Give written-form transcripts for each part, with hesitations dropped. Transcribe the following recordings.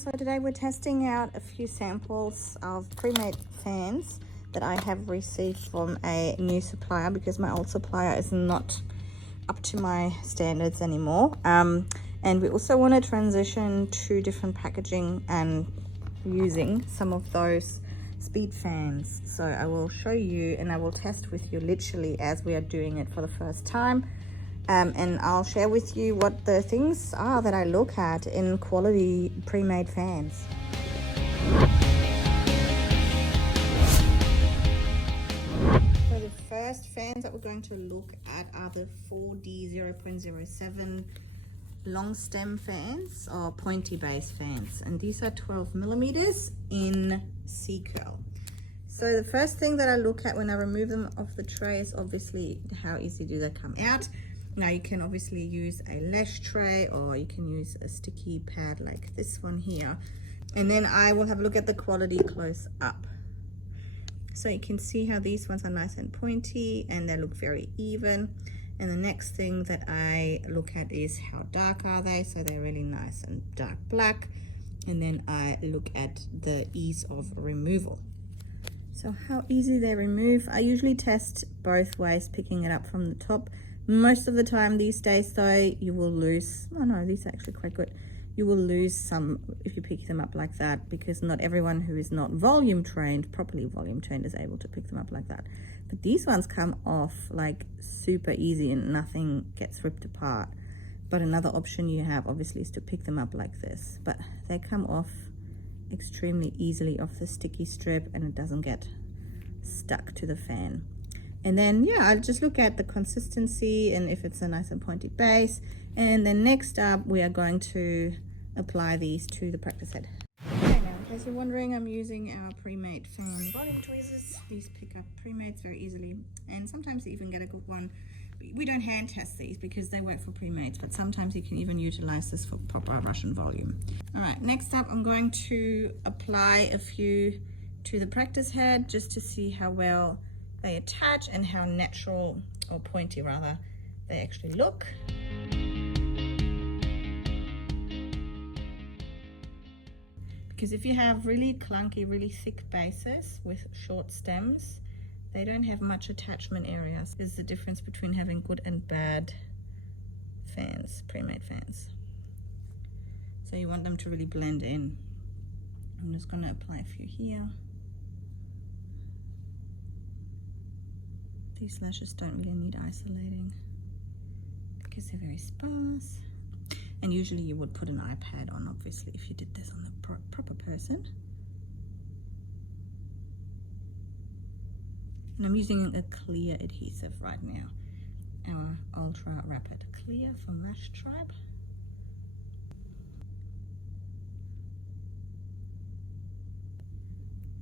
So today we're testing out a few samples of pre-made fans that I have received from a new supplier because my old supplier is not up to my standards anymore. And we also want to transition to different packaging and using some of those speed fans. So I will show you and I will test with you literally as we are doing it for the first time. And I'll share with you what the things are that I look at in quality pre-made fans. So the first fans that we're going to look at are the 4D 0.07 long stem fans or pointy base fans, and these are 12 millimeters in C curl. So the first thing that I look at when I remove them off the tray is obviously how easy do they come out. Now you can obviously use a lash tray or you can use a sticky pad like this one here, and then I will have a look at the quality close up. So you can see how these ones are nice and pointy and they look very even. And the next thing that I look at is how dark are they. So they're really nice and dark black. And then I look at the ease of removal. So how easy they remove. I usually test both ways, picking it up from the top. Most of the time these days though, you will lose, oh no, these are actually quite good. You will lose some if you pick them up like that, because not everyone who is not properly volume trained is able to pick them up like that. But these ones come off like super easy and nothing gets ripped apart. But another option you have obviously is to pick them up like this, but they come off extremely easily off the sticky strip and it doesn't get stuck to the fan. And then yeah, I'll just look at the consistency and if it's a nice and pointy base. And then next up we are going to apply these to the practice head. Okay, now in case you're wondering, I'm using our pre-made fan volume tweezers. These pick up pre-mades very easily, and sometimes you even get a good one. We don't hand test these because they work for pre-mades, but sometimes you can even utilize this for proper Russian volume. All right, next up I'm going to apply a few to the practice head just to see how well they attach and how natural, or pointy rather, they actually look. Because if you have really clunky, really thick bases with short stems, they don't have much attachment areas. There's the difference between having good and bad fans, pre-made fans. So you want them to really blend in. I'm just going to apply a few here. These lashes don't really need isolating because they're very sparse. And usually you would put an iPad on, obviously, if you did this on the proper person. And I'm using a clear adhesive right now. Our Ultra Rapid Clear from Lash Tribe.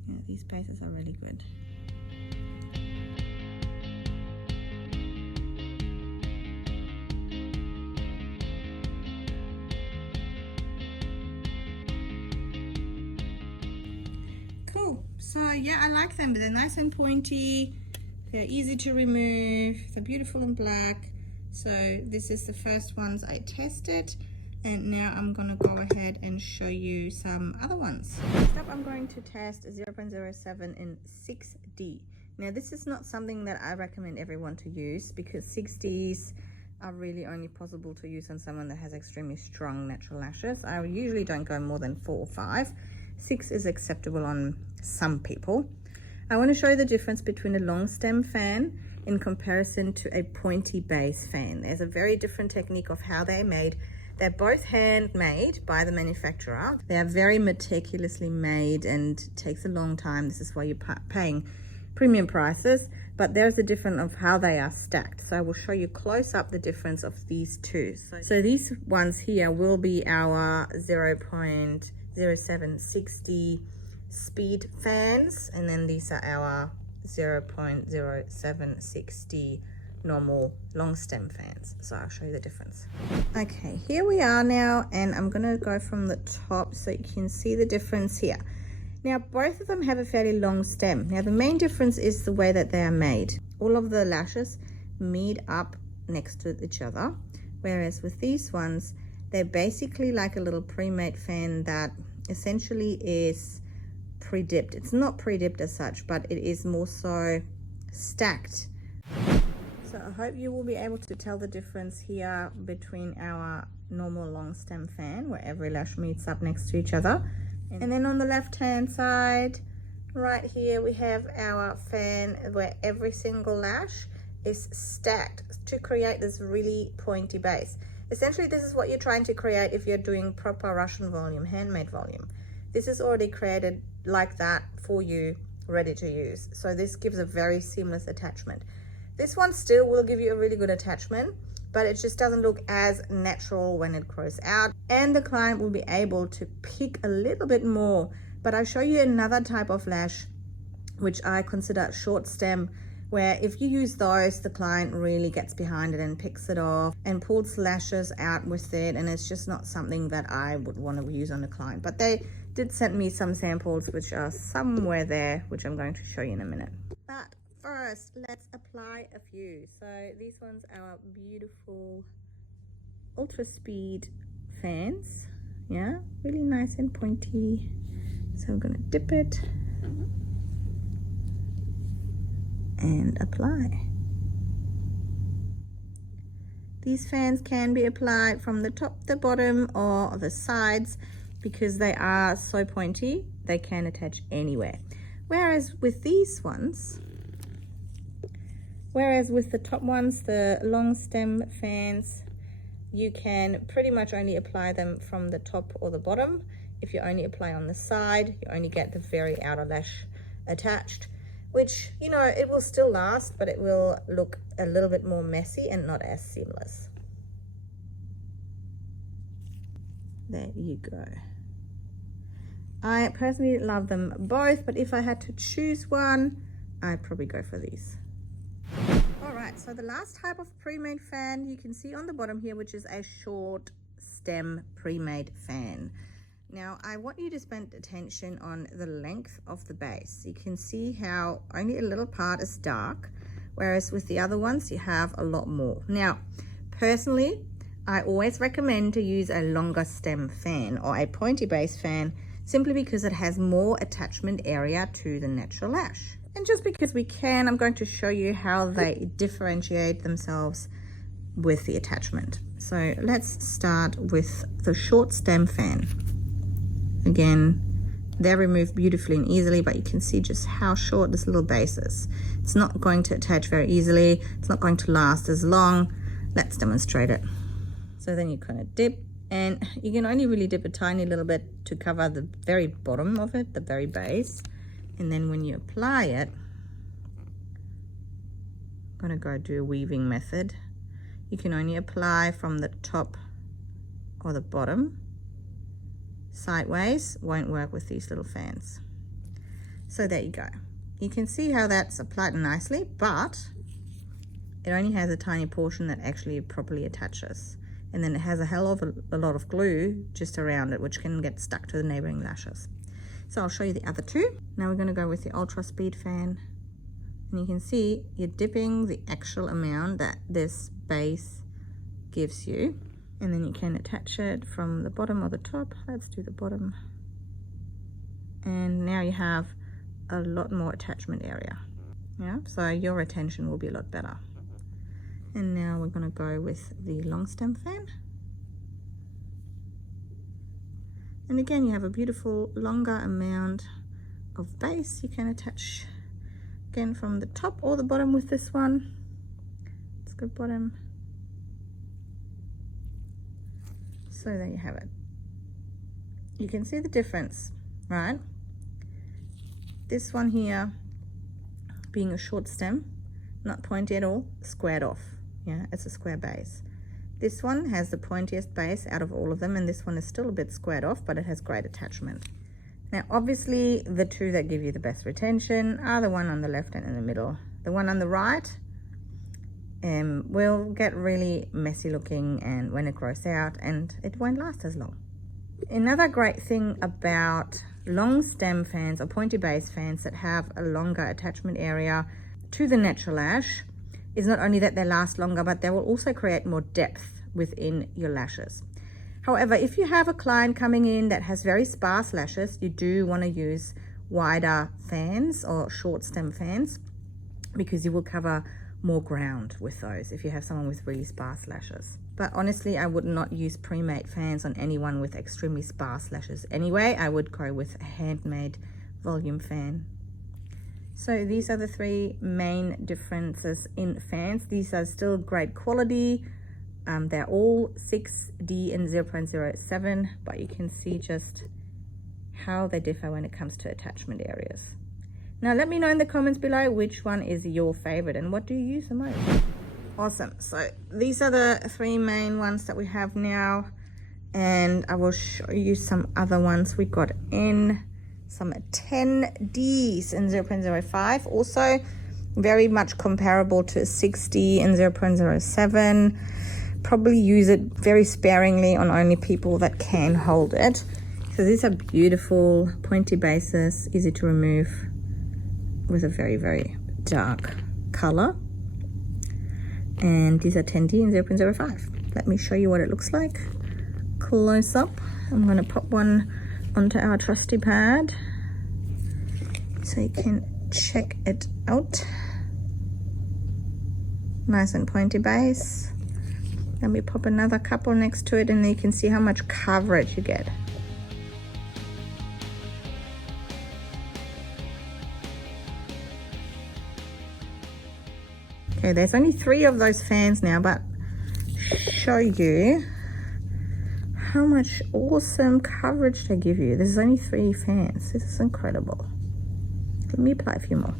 Yeah, these bases are really good. Cool. So yeah, I like them, but they're nice and pointy. They're easy to remove. They're beautiful and black. So this is the first ones I tested, and now I'm gonna go ahead and show you some other ones. Next up, I'm going to test a 0.07 in 6D. Now this is not something that I recommend everyone to use because 6Ds are really only possible to use on someone that has extremely strong natural lashes. I usually don't go more than 4 or 5. 6 is acceptable on some people. I want to show you the difference between a long stem fan in comparison to a pointy base fan. There's a very different technique of how they're made. They're both handmade by the manufacturer. They are very meticulously made and it takes a long time. This is why you're paying premium prices, but there's a difference of how they are stacked. So I will show you close up the difference of these two. So these ones here will be our 0.0760 speed fans, and then these are our 0.0760 normal long stem fans. So I'll show you the difference. Okay, here we are now, and I'm gonna go from the top so you can see the difference here. Now both of them have a fairly long stem. Now the main difference is the way that they are made. All of the lashes meet up next to each other, whereas with these ones they're basically like a little pre-made fan that essentially is pre-dipped. It's not pre-dipped as such, but it is more so stacked. So I hope you will be able to tell the difference here between our normal long stem fan, where every lash meets up next to each other. And then on the left hand side, right here, we have our fan where every single lash is stacked to create this really pointy base. Essentially, this is what you're trying to create if you're doing proper Russian volume, handmade volume. This is already created like that for you, ready to use. So this gives a very seamless attachment. This one still will give you a really good attachment, but it just doesn't look as natural when it grows out, and the client will be able to pick a little bit more. But I'll show you another type of lash, which I consider short stem, where if you use those, the client really gets behind it and picks it off and pulls lashes out with it, and it's just not something that I would want to use on a client. But they did send me some samples which are somewhere there, which I'm going to show you in a minute. But first, let's apply a few. So these ones are our beautiful ultra speed fans. Yeah, really nice and pointy. So we're gonna dip it and apply. These fans can be applied from the top, the bottom, or the sides, because they are so pointy, they can attach anywhere. Whereas with these ones, with the top ones, the long stem fans, you can pretty much only apply them from the top or the bottom. If you only apply on the side, you only get the very outer lash attached, which, you know, it will still last, but it will look a little bit more messy and not as seamless. There you go. I personally love them both, but if I had to choose one, I'd probably go for these. Alright, so the last type of pre-made fan you can see on the bottom here, which is a short stem pre-made fan. Now, I want you to spend attention on the length of the base. You can see how only a little part is dark, whereas with the other ones, you have a lot more. Now, personally, I always recommend to use a longer stem fan or a pointy base fan, simply because it has more attachment area to the natural lash. And just because we can, I'm going to show you how they differentiate themselves with the attachment. So let's start with the short stem fan. Again, they're removed beautifully and easily, but you can see just how short this little base is. It's not going to attach very easily. It's not going to last as long. Let's demonstrate it. So then you kind of dip, and you can only really dip a tiny little bit to cover the very bottom of it, the very base. And then when you apply it, I'm going to go do a weaving method. You can only apply from the top or the bottom. Sideways won't work with these little fans. So there you go. You can see how that's applied nicely, but it only has a tiny portion that actually properly attaches. And then it has a hell of a lot of glue just around it, which can get stuck to the neighboring lashes. So I'll show you the other two. Now we're going to go with the ultra speed fan. And you can see you're dipping the actual amount that this base gives you. And then you can attach it from the bottom or the top. Let's do the bottom. And now you have a lot more attachment area. Yeah, so your retention will be a lot better. And now we're going to go with the long stem fan. And again, you have a beautiful longer amount of base. You can attach again from the top or the bottom with this one. Let's go bottom. So there you have it. You can see the difference, right? This one here being a short stem, not pointy at all, squared off. Yeah, it's a square base. This one has the pointiest base out of all of them, and this one is still a bit squared off, but it has great attachment. Now, obviously, the two that give you the best retention are the one on the left and in the middle. The one on the right will get really messy looking, and when it grows out, and it won't last as long. Another great thing about long stem fans or pointy base fans that have a longer attachment area to the natural lash is not only that they last longer, but they will also create more depth within your lashes. However, if you have a client coming in that has very sparse lashes, you do want to use wider fans or short stem fans, because you will cover more ground with those if you have someone with really sparse lashes. But honestly, I would not use pre-made fans on anyone with extremely sparse lashes anyway. I would go with a handmade volume fan. So these are the three main differences in fans. These are still great quality. They're all 6D and 0.07, but you can see just how they differ when it comes to attachment areas. Now let me know in the comments below which one is your favorite and what do you use the most. Awesome. So these are the three main ones that we have now, and I will show you some other ones we got in. Some 10Ds in 0.05, also very much comparable to 6D and 0.07. Probably use it very sparingly on only people that can hold it. So these are beautiful pointy bases, easy to remove, with a very, very dark color. And these are 10D and 0.05. Let me show you what it looks like close up. I'm going to pop one onto our trusty pad so you can check it out. Nice and pointy base. Let me pop another couple next to it, and then you can see how much coverage you get. Okay, there's only 3 of those fans now, but show you how much awesome coverage they give you. There's only 3 fans. This is incredible. Let me apply a few more.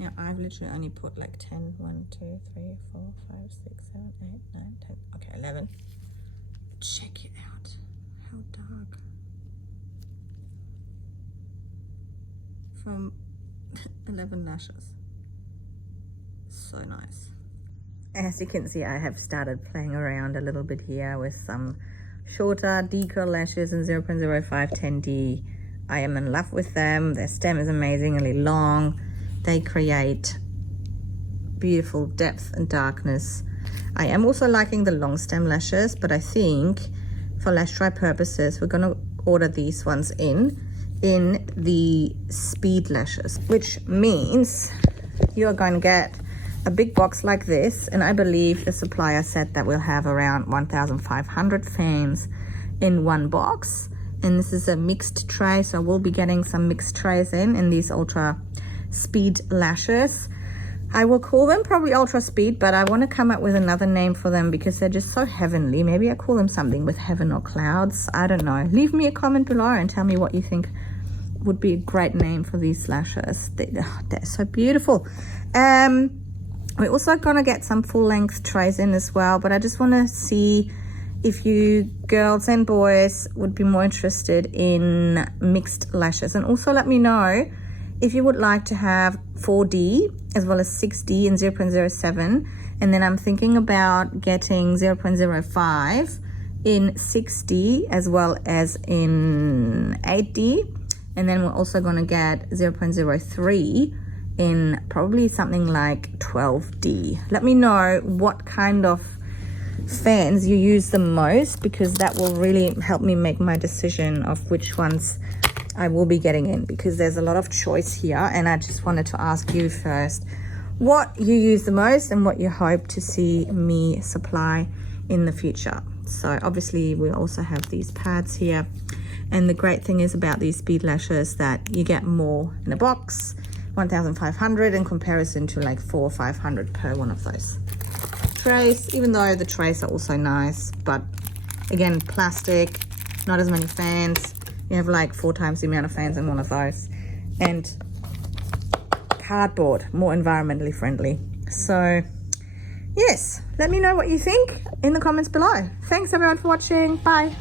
Yeah, I've literally only put like 10. 1, 2, 3, 4, 5, 6, 7, 8, 9, 10. Okay, 11. Check it out. How dark. From 11 lashes. So nice. As you can see, I have started playing around a little bit here with some shorter deco lashes in 0.05 10D. I am in love with them. Their stem is amazingly long. They create beautiful depth and darkness. I am also liking the long stem lashes, but I think for Lash Tribe purposes, we're going to order these ones in the speed lashes, which means you're going to get a big box like this, and I believe the supplier said that we'll have around 1,500 fans in one box. And this is a mixed tray, so we'll be getting some mixed trays in these ultra speed lashes. I will call them probably ultra speed, but I want to come up with another name for them because they're just so heavenly. Maybe I call them something with heaven or clouds. I don't know. Leave me a comment below and tell me what you think would be a great name for these lashes. They're so beautiful. We're also gonna get some full-length trays in as well, but I just want to see if you girls and boys would be more interested in mixed lashes. And also let me know if you would like to have 4D as well as 6D and 0.07. And then I'm thinking about getting 0.05 in 6D as well as in 8D. And then we're also going to get 0.03 in probably something like 12D. Let me know what kind of fans you use the most, because that will really help me make my decision of which ones I will be getting in, because there's a lot of choice here, and I just wanted to ask you first what you use the most and what you hope to see me supply in the future. So obviously we also have these pads here, and the great thing is about these speed lashes that you get more in a box, 1,500 in comparison to like 400 or 500 per one of those trays, even though the trays are also nice. But again, plastic, not as many fans. You have like 4 times the amount of fans in one of those, and cardboard, more environmentally friendly. So yes, let me know what you think in the comments below. Thanks everyone for watching. Bye.